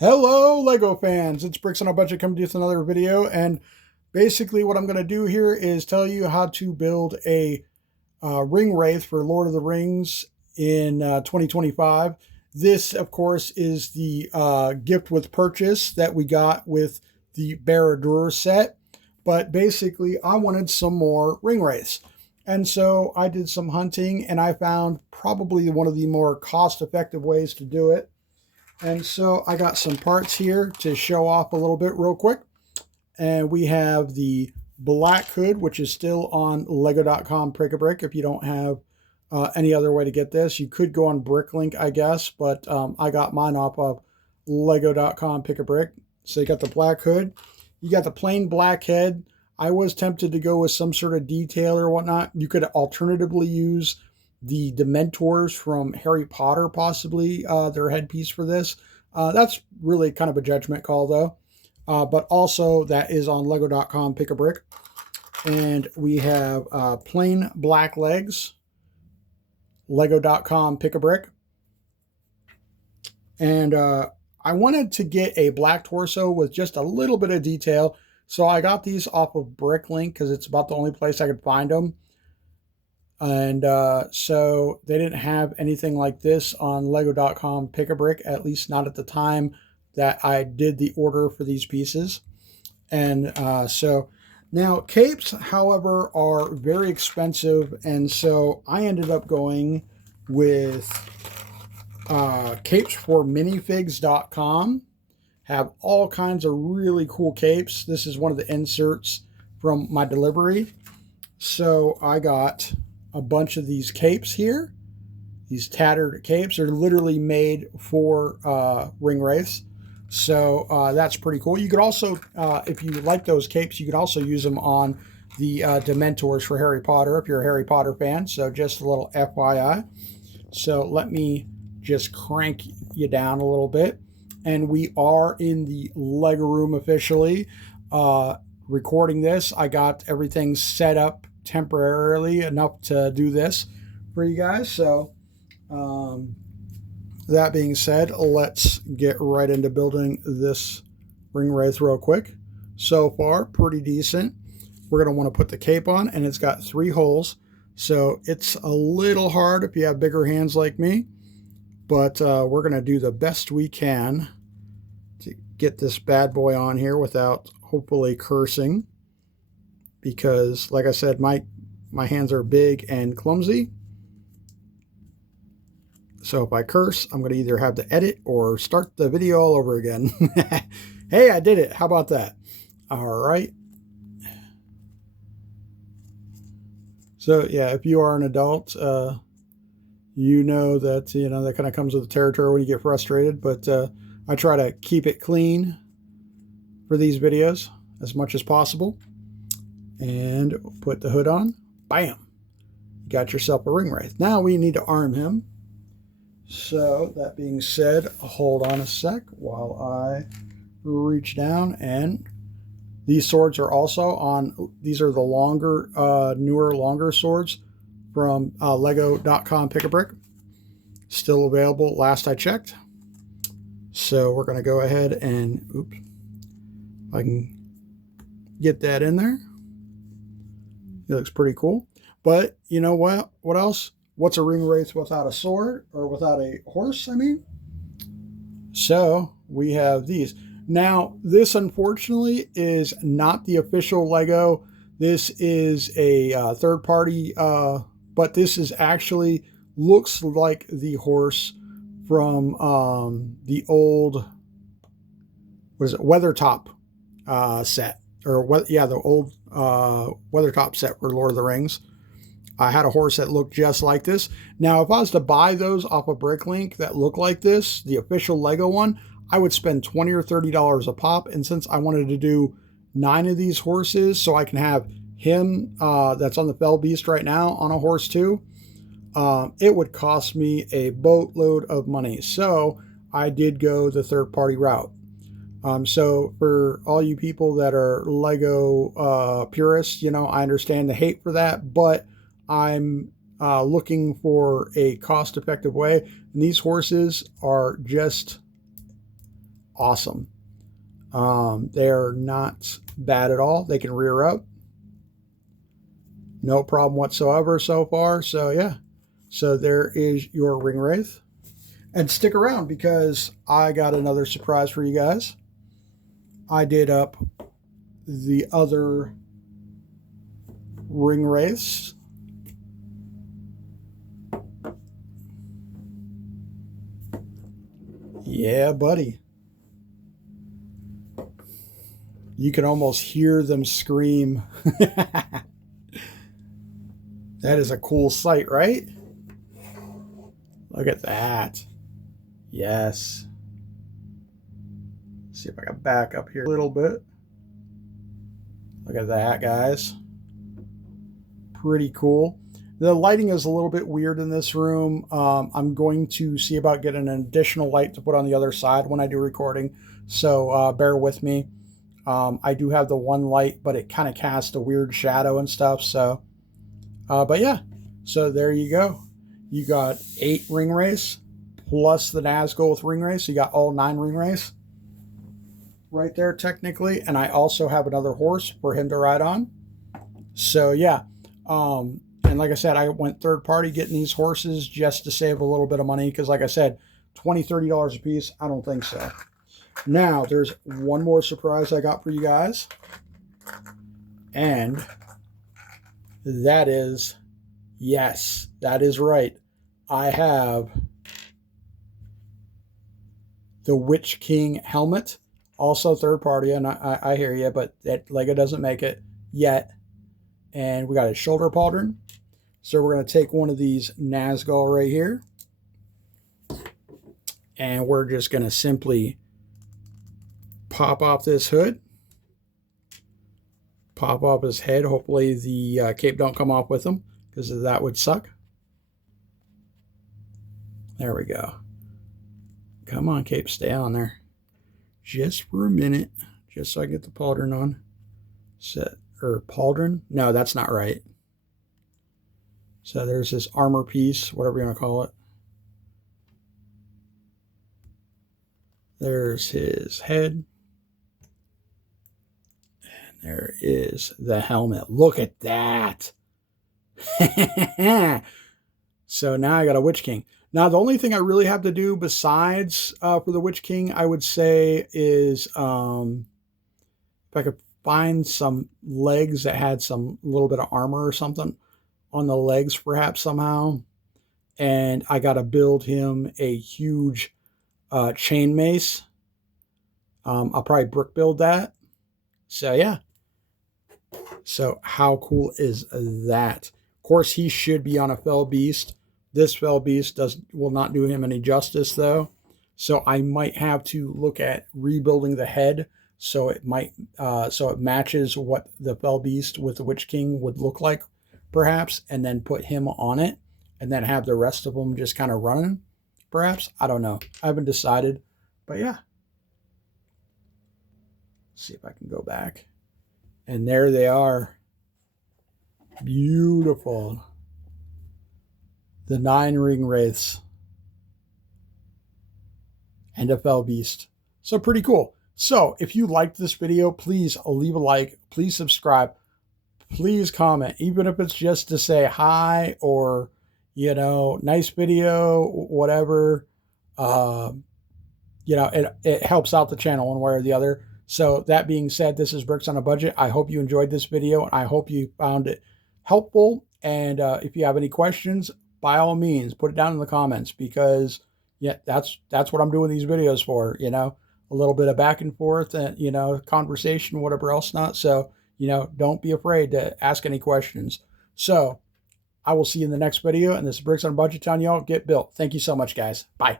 Hello Lego fans, it's Bricks on a Budget coming to you with another video, and basically what I'm going to do here is tell you how to build a ring wraith for Lord of the Rings in 2025. This of course is the gift with purchase that we got with the Barad-dûr set, but basically I wanted some more ring wraiths. And so I did some hunting and I found probably one of the more cost-effective ways to do it. And so I got some parts here to show off a little bit real quick. And we have the black hood, which is still on lego.com pick-a-brick. If you don't have any other way to get this, you could go on Bricklink, I guess, but I got mine off of lego.com pick-a-brick. So you got the black hood. You got the plain black head. I was tempted to go with some sort of detail or whatnot. You could alternatively use the Dementors from Harry Potter, possibly their headpiece for this. That's really kind of a judgment call, though. But also, that is on lego.com pick-a-brick. And we have plain black legs, lego.com pick-a-brick. And I wanted to get a black torso with just a little bit of detail. So I got these off of Bricklink because it's about the only place I could find them. And so they didn't have anything like this on lego.com pick-a-brick, at least not at the time that I did the order for these pieces. And so now capes, however, are very expensive. And so I ended up going with capes for minifigs.com. Have all kinds of really cool capes. This is one of the inserts from my delivery. So I got a bunch of these capes here. These tattered capes are literally made for ring wraiths. So that's pretty cool. You could also, if you like those capes, you could also use them on the Dementors for Harry Potter, if you're a Harry Potter fan. So just a little FYI. So let me just crank you down a little bit. And we are in the Lego room officially. Recording this, I got everything set up temporarily enough to do this for you guys. So that being said, let's get right into building this ring wraith real quick. So far, pretty decent. We're going to want to put the cape on, and it's got 3 holes. So it's a little hard if you have bigger hands like me. But we're going to do the best we can to get this bad boy on here without hopefully cursing. Because, like I said, my hands are big and clumsy. So if I curse, I'm going to either have to edit or start the video all over again. Hey, I did it. How about that? All right. So, yeah, if you are an adult, you know that, that kind of comes with the territory when you get frustrated. But I try to keep it clean for these videos as much as possible. And put the hood on. Bam! You got yourself a ring wraith. Now we need to arm him. So that being said, hold on a sec while I reach down. And these swords are also on, these are the longer, newer, longer swords from lego.com pick-a-brick. Still available last I checked. So we're going to go ahead and, oops, if I can get that in there. It looks pretty cool. But you know what? What else? What's a ring wraith without a sword, or without a horse, I mean? So we have these. Now, this unfortunately is not the official Lego. This is a third party, but this is actually looks like the horse from the old, what is it, Weathertop set. Or, yeah, the old Weathertop set for Lord of the Rings. I had a horse that looked just like this. Now, if I was to buy those off of Bricklink that look like this, the official Lego one, I would spend $20 or $30 a pop. And since I wanted to do 9 of these horses, so I can have him that's on the Fell Beast right now on a horse too, it would cost me a boatload of money. So I did go the third-party route. So for all you people that are Lego purists, I understand the hate for that, but I'm looking for a cost-effective way. And these horses are just awesome. They're not bad at all. They can rear up. No problem whatsoever so far. So yeah. So there is your Ringwraith. And stick around because I got another surprise for you guys. I did up the other Ringwraiths. Yeah, buddy. You can almost hear them scream. That is a cool sight, right? Look at that. Yes. See if I can back up here a little bit. Look at that, guys. Pretty cool. The lighting is a little bit weird in this room. I'm going to see about getting an additional light to put on the other side when I do recording. So bear with me. I do have the one light, but it kind of casts a weird shadow and stuff. So, but yeah. So there you go. You got 8 Ringwraiths plus the Nazgul with Ringwraiths. So you got all 9 Ringwraiths right there technically. And I also have another horse for him to ride on. So yeah. And like I said, I went third party getting these horses just to save a little bit of money. Because like I said, $20, $30 a piece. I don't think so. Now, there's one more surprise I got for you guys. And that is, yes, that is right. I have the Witch King helmet. Also third party, and I hear you, but that Lego doesn't make it yet. And we got a shoulder pauldron. So we're going to take one of these Nazgul right here. And we're just going to simply pop off this hood. Pop off his head. Hopefully the cape don't come off with him, because that would suck. There we go. Come on, cape, stay on there. Just for a minute. Just so I get the pauldron on. Set. Or pauldron? No, that's not right. So there's this armor piece, whatever you want to call it. There's his head. And there is the helmet. Look at that. So now I got a Witch King. Now the only thing I really have to do besides for the Witch King, I would say, is if I could find some legs that had some little bit of armor or something on the legs, perhaps somehow. And I got to build him a huge chain mace. I'll probably brick build that. So yeah. So how cool is that? Of course, he should be on a fell beast. This fell beast will not do him any justice though. So I might have to look at rebuilding the head so it might so it matches what the fell beast with the Witch King would look like, perhaps, and then put him on it, and then have the rest of them just kind of running, perhaps. I don't know. I haven't decided, but yeah. Let's see if I can go back. And there they are. Beautiful. The 9 Ringwraiths. And a fell beast. So pretty cool. So if you liked this video, please leave a like. Please subscribe. Please comment, even if it's just to say hi or, you know, nice video, whatever. You know, it helps out the channel one way or the other. So that being said, this is Bricks on a Budget. I hope you enjoyed this video, and I hope you found it helpful. And if you have any questions, by all means, put it down in the comments, because yeah, that's what I'm doing these videos for, you know, a little bit of back and forth and, you know, conversation, whatever else not. So, you know, don't be afraid to ask any questions. So I will see you in the next video. And this is Bricks on a Budget telling y'all, get built. Thank you so much, guys. Bye.